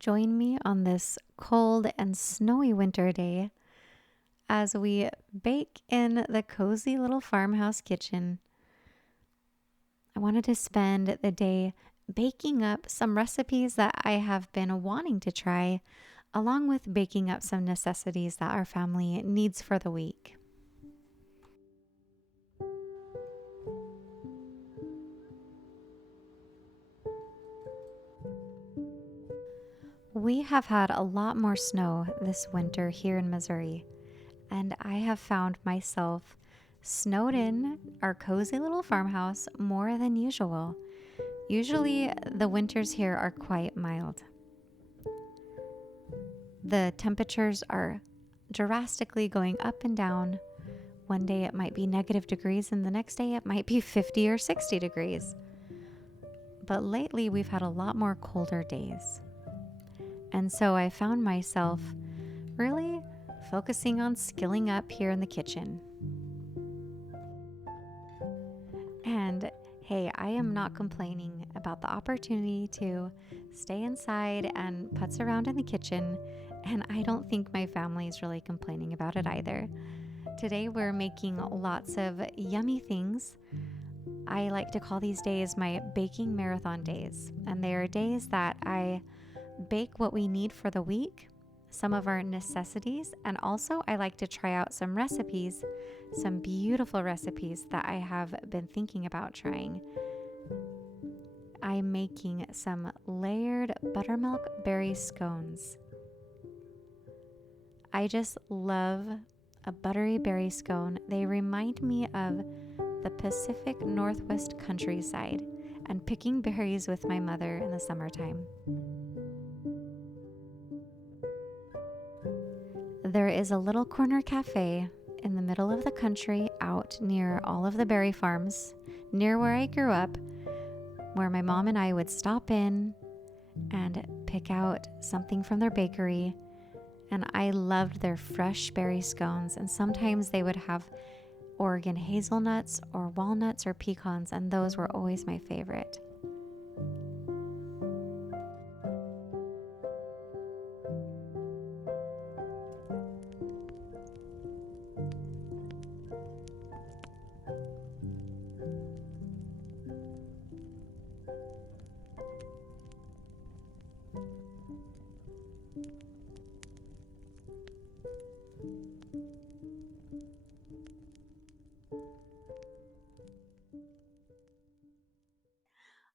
Join me on this cold and snowy winter day as we bake in the cozy little farmhouse kitchen. I wanted to spend the day baking up some recipes that I have been wanting to try, along with baking up some necessities that our family needs for the week. We have had a lot more snow this winter here in Missouri, and I have found myself snowed in our cozy little farmhouse more than usual. Usually, the winters here are quite mild. The temperatures are drastically going up and down. One day it might be negative degrees, and the next day it might be 50 or 60 degrees. But lately, we've had a lot more colder days. And so I found myself really focusing on skilling up here in the kitchen. And hey, I am not complaining about the opportunity to stay inside and putz around in the kitchen, and I don't think my family is really complaining about it either. Today we're making lots of yummy things. I like to call these days my baking marathon days, and they are days that I bake what we need for the week, some of our necessities, and also I like to try out some recipes, some beautiful recipes that I have been thinking about trying. I'm making some layered buttermilk berry scones. I just love a buttery berry scone. They remind me of the Pacific Northwest countryside and picking berries with my mother in the summertime. There is a little corner cafe in the middle of the country out near all of the berry farms, near where I grew up, where my mom and I would stop in and pick out something from their bakery. And I loved their fresh berry scones, and sometimes they would have Oregon hazelnuts or walnuts or pecans, and those were always my favorite.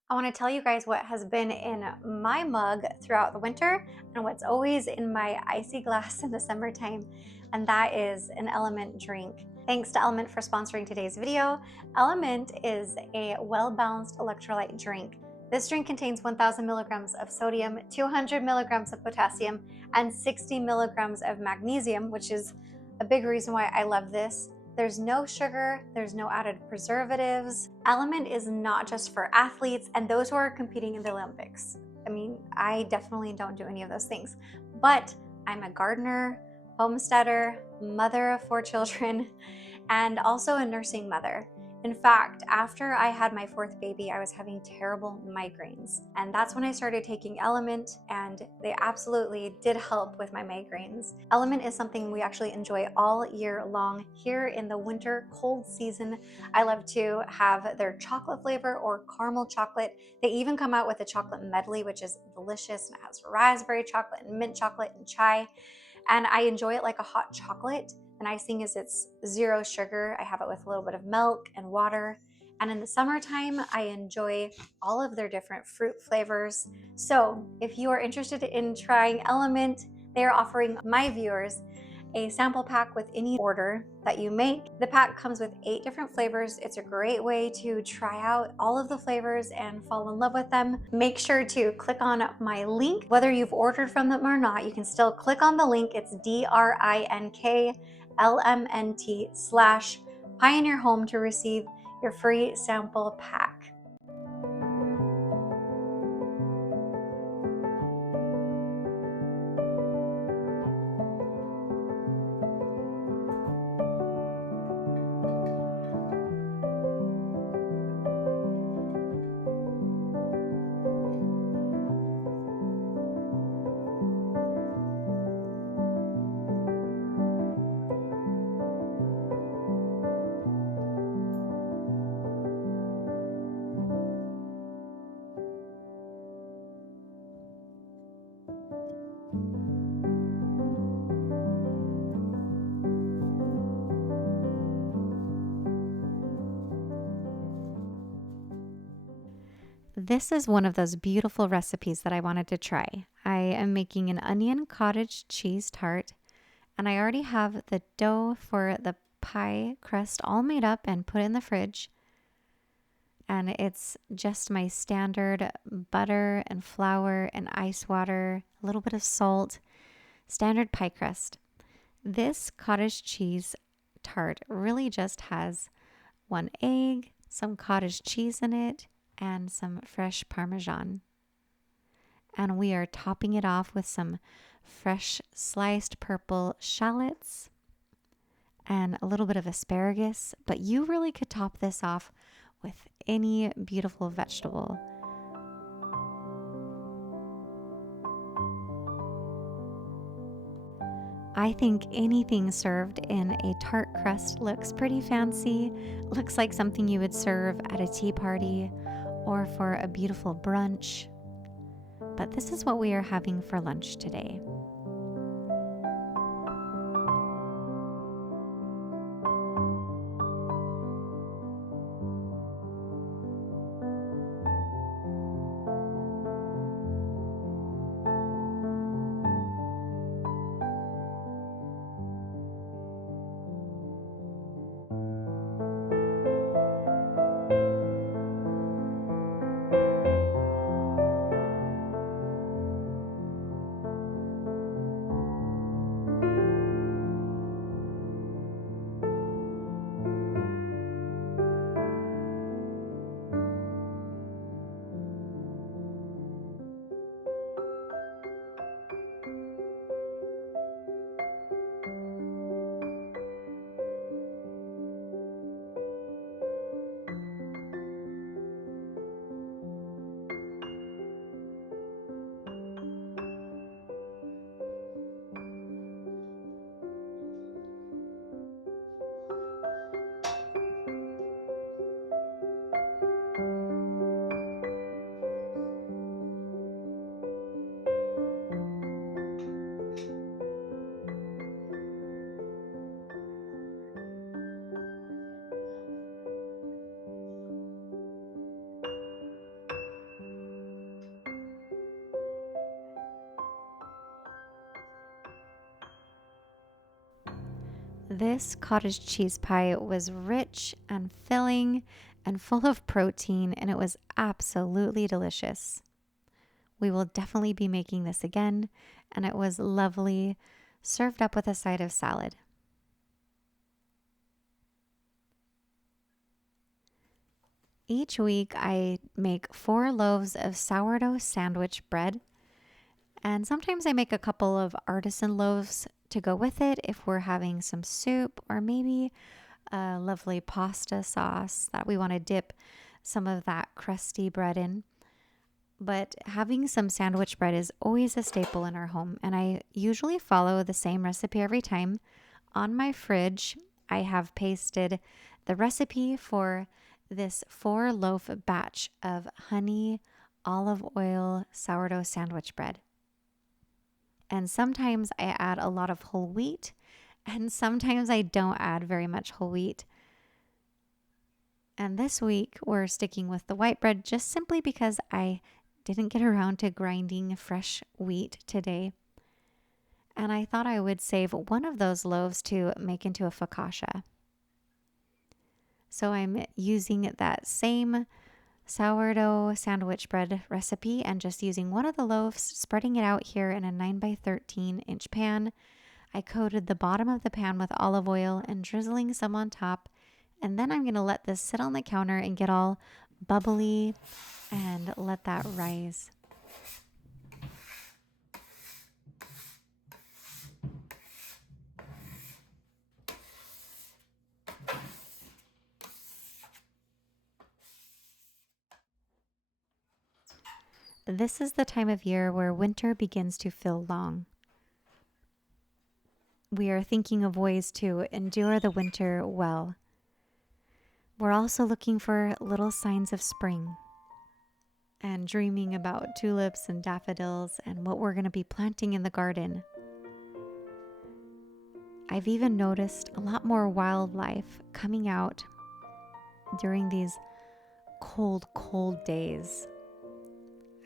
I want to tell you guys what has been in my mug throughout the winter and what's always in my icy glass in the summertime, and that is an Element drink. Thanks to Element for sponsoring today's video. Element is a well-balanced electrolyte drink. This drink contains 1,000 milligrams of sodium, 200 milligrams of potassium, and 60 milligrams of magnesium, which is a big reason why I love this. There's no sugar, there's no added preservatives. Element is not just for athletes and those who are competing in the Olympics. I mean, I definitely don't do any of those things, but I'm a gardener, homesteader, mother of 4 children, and also a nursing mother. In fact, after I had my 4th baby, I was having terrible migraines. And that's when I started taking Element, and they absolutely did help with my migraines. Element is something we actually enjoy all year long. Here in the winter cold season, I love to have their chocolate flavor or caramel chocolate. They even come out with a chocolate medley, which is delicious, and it has raspberry chocolate and mint chocolate and chai. And I enjoy it like a hot chocolate. The nice thing is it's 0 sugar. I have it with a little bit of milk and water. And in the summertime, I enjoy all of their different fruit flavors. So if you are interested in trying Element, they are offering my viewers a sample pack with any order that you make. The pack comes with 8 different flavors. It's a great way to try out all of the flavors and fall in love with them. Make sure to click on my link. Whether you've ordered from them or not, you can still click on the link. It's DRINKLMNT/Pioneer Home to receive your free sample pack. This is one of those beautiful recipes that I wanted to try. I am making an onion cottage cheese tart, and I already have the dough for the pie crust all made up and put in the fridge. And it's just my standard butter and flour and ice water, a little bit of salt, standard pie crust. This cottage cheese tart really just has 1 egg, some cottage cheese in it, and some fresh Parmesan. And we are topping it off with some fresh sliced purple shallots and a little bit of asparagus. But you really could top this off with any beautiful vegetable. I think anything served in a tart crust looks pretty fancy. Looks like something you would serve at a tea party or for a beautiful brunch. But this is what we are having for lunch today. This cottage cheese pie was rich and filling and full of protein, and it was absolutely delicious. We will definitely be making this again, and it was lovely, served up with a side of salad. Each week I make 4 loaves of sourdough sandwich bread, and sometimes I make a couple of artisan loaves to go with it if we're having some soup or maybe a lovely pasta sauce that we want to dip some of that crusty bread in. But having some sandwich bread is always a staple in our home, and I usually follow the same recipe every time. On my fridge, I have pasted the recipe for this 4 loaf batch of honey olive oil sourdough sandwich bread. And sometimes I add a lot of whole wheat, and sometimes I don't add very much whole wheat. And this week we're sticking with the white bread just simply because I didn't get around to grinding fresh wheat today. And I thought I would save one of those loaves to make into a focaccia. So I'm using that same sourdough sandwich bread recipe and just using one of the loaves, spreading it out here in a 9x13 inch pan. I coated the bottom of the pan with olive oil and drizzling some on top. And then I'm going to let this sit on the counter and get all bubbly and let that rise. This is the time of year where winter begins to feel long. We are thinking of ways to endure the winter well. We're also looking for little signs of spring and dreaming about tulips and daffodils and what we're going to be planting in the garden. I've even noticed a lot more wildlife coming out during these cold, cold days.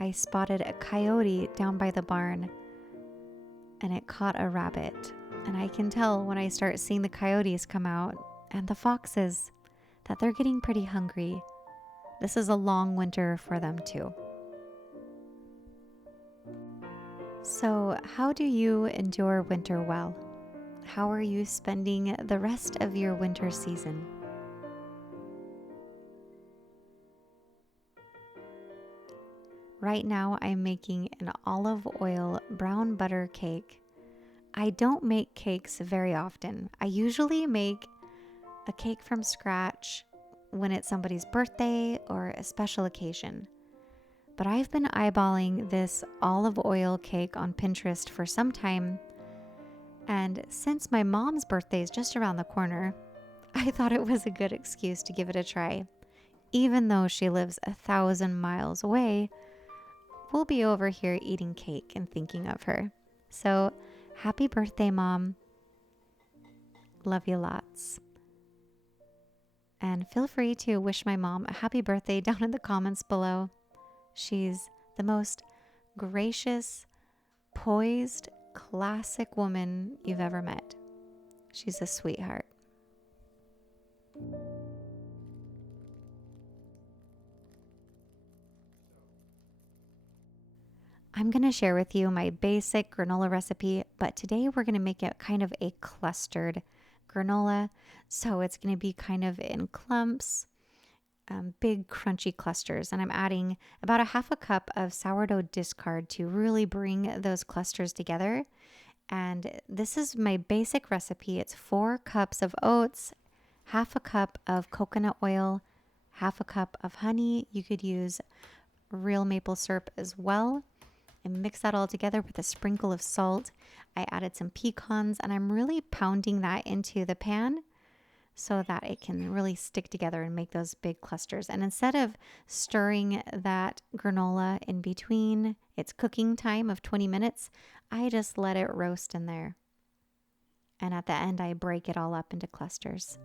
I spotted a coyote down by the barn and it caught a rabbit. And I can tell when I start seeing the coyotes come out and the foxes that they're getting pretty hungry. This is a long winter for them too. So, how do you endure winter well? How are you spending the rest of your winter season? Right now, I'm making an olive oil brown butter cake. I don't make cakes very often. I usually make a cake from scratch when it's somebody's birthday or a special occasion. But I've been eyeballing this olive oil cake on Pinterest for some time. And since my mom's birthday is just around the corner, I thought it was a good excuse to give it a try. Even though she lives 1,000 miles away, we'll be over here eating cake and thinking of her. So, happy birthday, Mom. Love you lots. And feel free to wish my mom a happy birthday down in the comments below. She's the most gracious, poised, classic woman you've ever met. She's a sweetheart. I'm going to share with you my basic granola recipe, but today we're going to make it kind of a clustered granola. So it's going to be kind of in clumps, big crunchy clusters. And I'm adding about a half a cup of sourdough discard to really bring those clusters together. And this is my basic recipe. It's 4 cups of oats, half a cup of coconut oil, half a cup of honey. You could use real maple syrup as well. And mix that all together with a sprinkle of salt. I added some pecans and I'm really pounding that into the pan so that it can really stick together and make those big clusters. And instead of stirring that granola in between its cooking time of 20 minutes, I just let it roast in there. And at the end, I break it all up into clusters.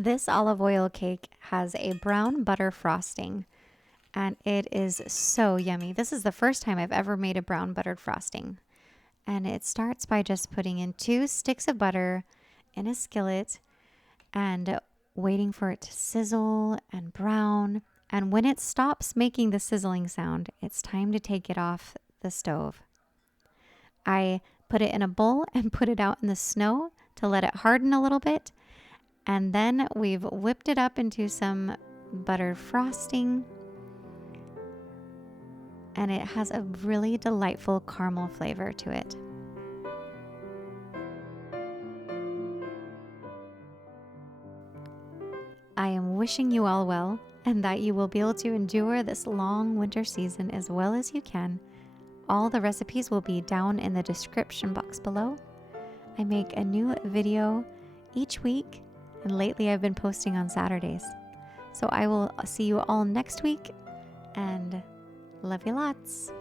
This olive oil cake has a brown butter frosting, and it is so yummy. This is the first time I've ever made a brown buttered frosting. And it starts by just putting in 2 sticks of butter in a skillet and waiting for it to sizzle and brown. And when it stops making the sizzling sound, it's time to take it off the stove. I put it in a bowl and put it out in the snow to let it harden a little bit. And then we've whipped it up into some buttered frosting. And it has a really delightful caramel flavor to it. I am wishing you all well and that you will be able to endure this long winter season as well as you can. All the recipes will be down in the description box below. I make a new video each week, and lately I've been posting on Saturdays. So I will see you all next week, and love you lots.